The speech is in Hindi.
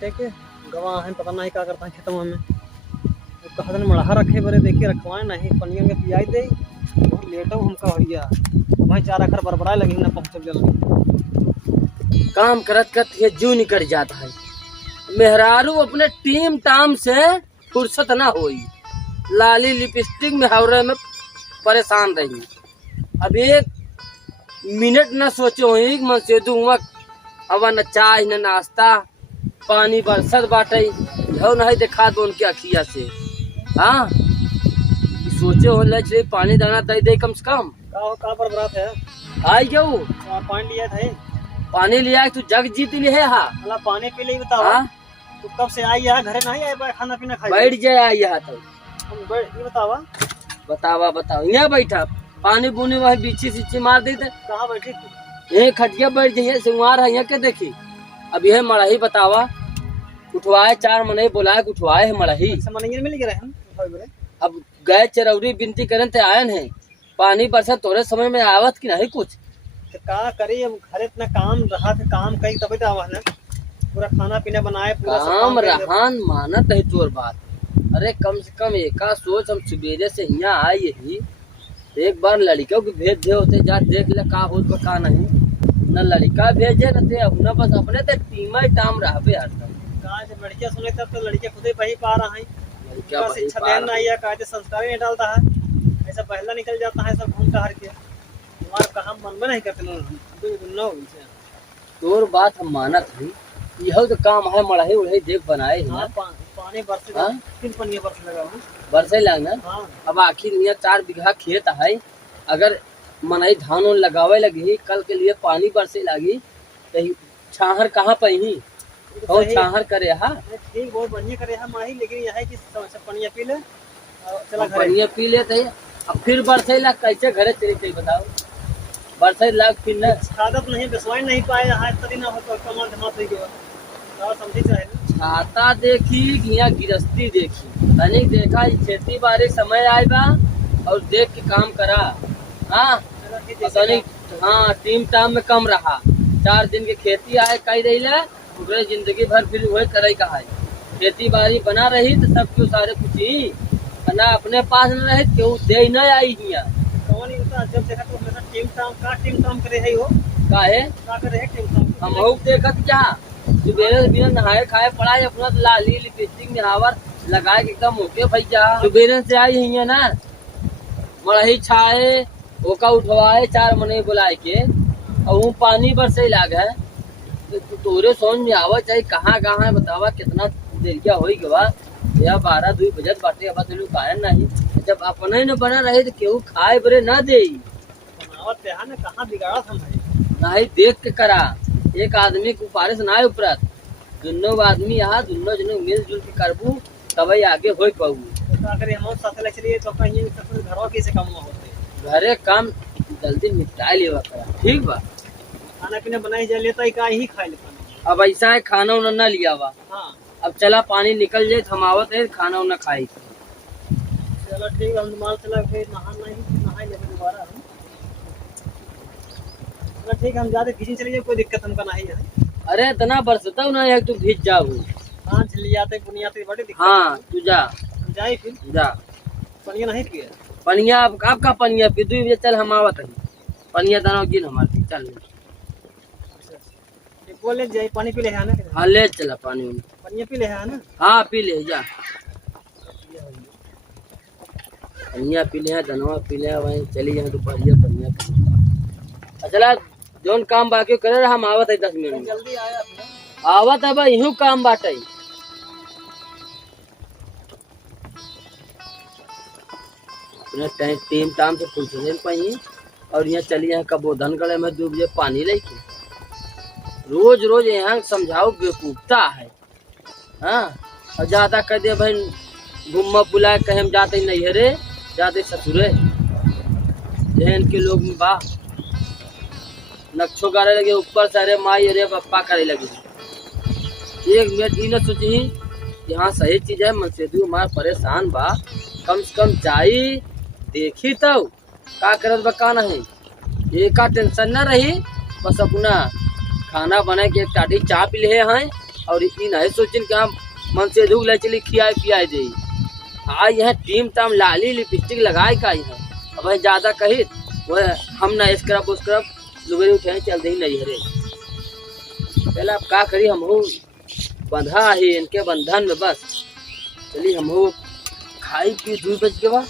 बैठे के गवाह हैं, पता नहीं क्या करता है खेतों में। तो कहा दिन मढ़ा रखे बरे देखिए रखवाए नहीं पनिया में पियाई दे बहुत लेट हो हमका भैया भाई चारा खर बरबराए लगी ना पहुँच जल्दी। काम करत करत ये जू निकल जाता है। मेहरारू अपने टीम टाम से फुर्सत ना होई, लाली लिपस्टिक में हवरे में परेशान रही। अब एक मिनट न सोचो ही मन से दूंगा हवा न चाय न नाश्ता, पानी बरसत बाटे झो नहीं देखा दो उनके अखिया से। हाँ सोचे हो ले पानी दाना दे दे कम से कम। का बरबरात है आई जाऊ पानी लिया था पानी लिया तू जग जीत ली है। हाँ अल्लाह पानी पी ले बताओ। हाँ? तू कब से आई है घरे नहीं आए खाना पीना खाई बैठ जाए यहाँ तो ये बतावा बतावा बताओ यहाँ बैठा पानी बुनी वही बीची सीची मार दी थे। कहाँ बैठी यही खटिया बैठ जाइए सिंगार है यहाँ के देखी। अब यह मड़ही बतावा उठवाए चार मने बुलाए उठवाए है मड़ही। समनियर मिल गए हैं अब गए चरौरी बिनती करें ते आयन है पानी बरसा तोरे समय में आवत की नहीं कुछ तो का करी। अब घरे इतना काम रहा था काम कई तभी तो आवा ना पूरा खाना पीना बनाए पूरा काम रहान मानत है तोर बात। अरे कम से कम एका सोच हम सवेरे से यहाँ आए यही एक बार लड़कियों को भेज दे होते जा देख ले का होत का नहीं न लड़का भेजे रहते न बस अपने ते टीमा ही टाम रहबे हर का जब लड़कियां सुने तब तो लड़के खुद ही वही पा रहा है क्या बस इच्छा देन नहीं है का संस्कार ही नहीं डालता है ऐसा पहला निकल जाता है सब घूम टहर के हमारे कहा मन में नहीं करते तोर बात हम मानत है यह तो काम है मड़ाई उड़ाई देख बनाए है। पानी बरसे किन पनिया बरस लगा हूं बरसे लगना। हाँ। अब आखिर यहाँ 4 बीघा खेत है अगर मनाई धान उन लगावे लगी कल के लिए पानी बरसे लगी तो छाहर कहाँ पही और छाहर करे। हाँ ठीक बहुत बढ़िया करे है माही लेकिन यह है कि पनिया पी ले चला पनिया पी लेते अब फिर बरसे लग कैसे घरे चले थे बताओ बरसे लग फिर न आदत नहीं बिस्वाई नहीं पाए है तभी ना हो तो कमाल धमाल हो गया और समझी चाहे छाता देखी यहाँ गिरस्ती देखी तनिक देखा खेती बाड़ी समय आए बा और देख के काम करा। हाँ तनिक हाँ टीम टाम में कम रहा 4 दिन के खेती आए कई रही ले पूरे जिंदगी भर फिर वही करे का है। खेती बाड़ी बना रही तो सब क्यों सारे कुछ ही ना अपने पास न रहे क्यों दे न आई यहाँ कौन जब देखा तो हमेशा टीम काम करे है वो का है का करे है टीम काम हम देखत क्या सुबेरे से बिना नहाए खाए पड़ाए अपना लाली लिपस्टिक निहावर लगाए एकदम ओके भैया सुबेरे से आई है ना मड़ही छाए ओका उठवाए 4 मने बुलाए के और वो पानी बरसे लाग है तो तोरे समझ में आवा चाहे कहाँ है बतावा कितना देर क्या हो गवा या 12-2 बजत बाटे अब तो लोग खाए नहीं जब अपने न बना रहे तो केहू खाए बरे ना दे बनावट है ना कहाँ बिगाड़ा हम नहीं देख के करा एक आदमी के ऊपर से ना उपरत दोनों आदमी यहाँ दोनों जन मिलजुल के करबू तब आगे हो पाऊ। अगर हम साथ ले चलिए तो कहीं घरों कैसे कम होते घरे काम जल्दी निपटा लेवा करा ठीक बा। खाना पीना बनाई जा लेता ही का ही खाए लेता अब ऐसा है खाना उना ना लिया हुआ। हाँ अब चला पानी निकल जाए थमावत है खाना उना खाई चलो ठीक है हम माल चला फिर नहाए ले दोबारा ठीक है हम जाते खींच चलिए कोई दिक्कत हमका नहीं है। अरे इतना बरसता ना है तू भीज जाओ। हाँ चलिए जाते बुनियाते बड़े दिक्कत। हाँ तू जा हम जाए फिर जा पनिया नहीं पिए पनिया अब आपका पनिया पी 2 बजे चल हम आवत है पनिया दाना गिन हमारे चल बोले जाए पानी पी ले है ना। हाँ ले चला पानी पनिया पी ले है ना। हाँ पी ले जा पनिया पी ले धनवा पी ले वहीं चली जाए दोपहरिया पनिया पी चला जोन काम बाकी करे हम आवत है 10 मिनट में जल्दी आया आवत अब यूं काम बाटे अपने टीम टाम से फुल पाई और यहाँ चली यहाँ कबोधन गले में 2 बजे पानी लेके रोज यहाँ समझाओ बेवकूफता है। हाँ और ज्यादा कह दे भाई घूमा बुलाए कहे हम जाते नहीं रे जाते ससुरे जहन के लोग में बा नक्शो गारे लगे ऊपर से अरे माई अरे पप्पा करे लगे। एक मिनट ही न सोची यहाँ सही चीज है मन से हमारा परेशान बा कम से कम जाई देखी तो का करत बा का नहीं एक का टेंशन न रही बस अपना खाना बना के एक टाटी चाय पी ले हैं और इन है सोचिन कि हम मन से धूल चली खियाए पियाए दे। आज यहाँ टीम टाम लाली लिपस्टिक लगाए का है। अब ज्यादा कही वह हम ना स्क्रब उसक्रब लुबेरी उठे चल दे नहीं हरे। पहले अब का करी हम बंधा है इनके बंधन में बस। चलिए हम खाई पी 2 बज के बाद